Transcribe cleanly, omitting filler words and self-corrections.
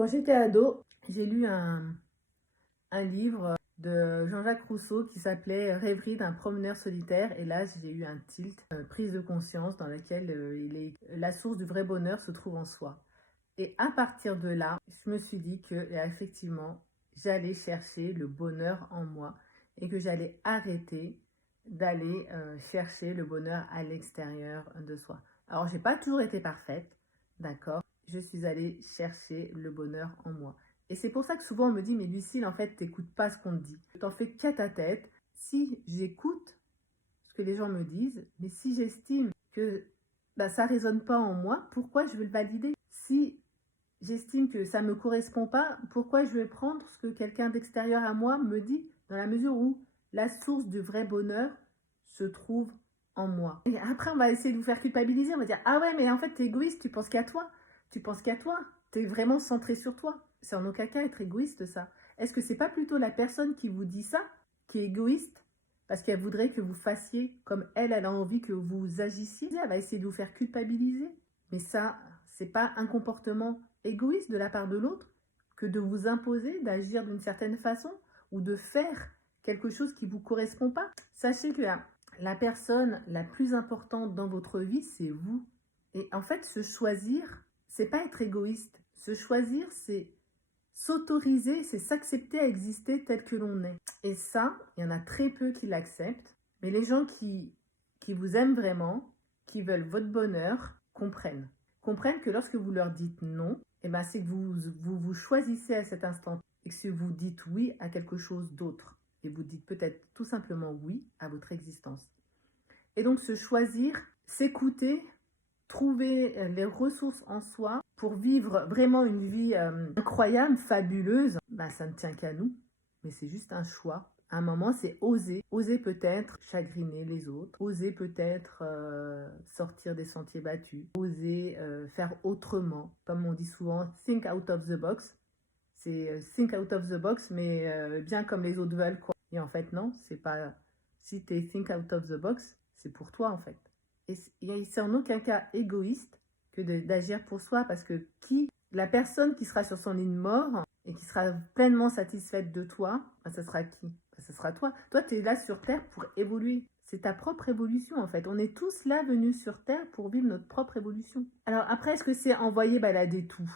Quand j'étais ado, j'ai lu un livre de Jean-Jacques Rousseau qui s'appelait Rêverie d'un promeneur solitaire. Et là, j'ai eu un tilt, prise de conscience dans laquelle la source du vrai bonheur se trouve en soi. Et à partir de là, je me suis dit que effectivement, j'allais chercher le bonheur en moi et que j'allais arrêter d'aller chercher le bonheur à l'extérieur de soi. Alors, j'ai pas toujours été parfaite, d'accord? Je suis allée chercher le bonheur en moi. Et c'est pour ça que souvent on me dit, mais Lucille, en fait, t'écoutes pas ce qu'on te dit. T'en fais qu'à ta tête. Si j'écoute ce que les gens me disent, mais si j'estime que ça résonne pas en moi, pourquoi je veux le valider? Si j'estime que ça ne me correspond pas, pourquoi je vais prendre ce que quelqu'un d'extérieur à moi me dit, dans la mesure où la source du vrai bonheur se trouve en moi. Et après, on va essayer de vous faire culpabiliser, on va dire, ah ouais, mais en fait, t'es égoïste, tu penses qu'à toi. Tu penses qu'à toi, t'es vraiment centré sur toi. C'est en aucun cas être égoïste, ça. Est-ce que c'est pas plutôt la personne qui vous dit ça, qui est égoïste, parce qu'elle voudrait que vous fassiez comme elle a envie que vous agissiez? Elle va essayer de vous faire culpabiliser. Mais ça, c'est pas un comportement égoïste de la part de l'autre que de vous imposer d'agir d'une certaine façon ou de faire quelque chose qui ne vous correspond pas. Sachez que la personne la plus importante dans votre vie, c'est vous. Et en fait, se choisir, c'est pas être égoïste. Se choisir, c'est s'autoriser, c'est s'accepter à exister tel que l'on est. Et ça, il y en a très peu qui l'acceptent. Mais les gens qui vous aiment vraiment, qui veulent votre bonheur, comprennent que lorsque vous leur dites non, c'est que vous choisissez à cet instant et que si vous dites oui à quelque chose d'autre. Et vous dites peut-être tout simplement oui à votre existence. Et donc se choisir, s'écouter, trouver les ressources en soi pour vivre vraiment une vie incroyable, fabuleuse, ça ne tient qu'à nous, mais c'est juste un choix. À un moment, c'est oser peut-être chagriner les autres, oser peut-être sortir des sentiers battus, oser faire autrement. Comme on dit souvent, think out of the box. C'est think out of the box, mais bien comme les autres veulent, quoi. Et en fait, non, c'est pas... Si tu es think out of the box, c'est pour toi, en fait. Et c'est en aucun cas égoïste que d'agir pour soi, parce que la personne qui sera sur son lit de mort et qui sera pleinement satisfaite de toi, ça sera qui? Ce sera toi. Toi, tu es là sur Terre pour évoluer. C'est ta propre évolution, en fait. On est tous là venus sur Terre pour vivre notre propre évolution. Alors après, est-ce que c'est envoyer balader tout?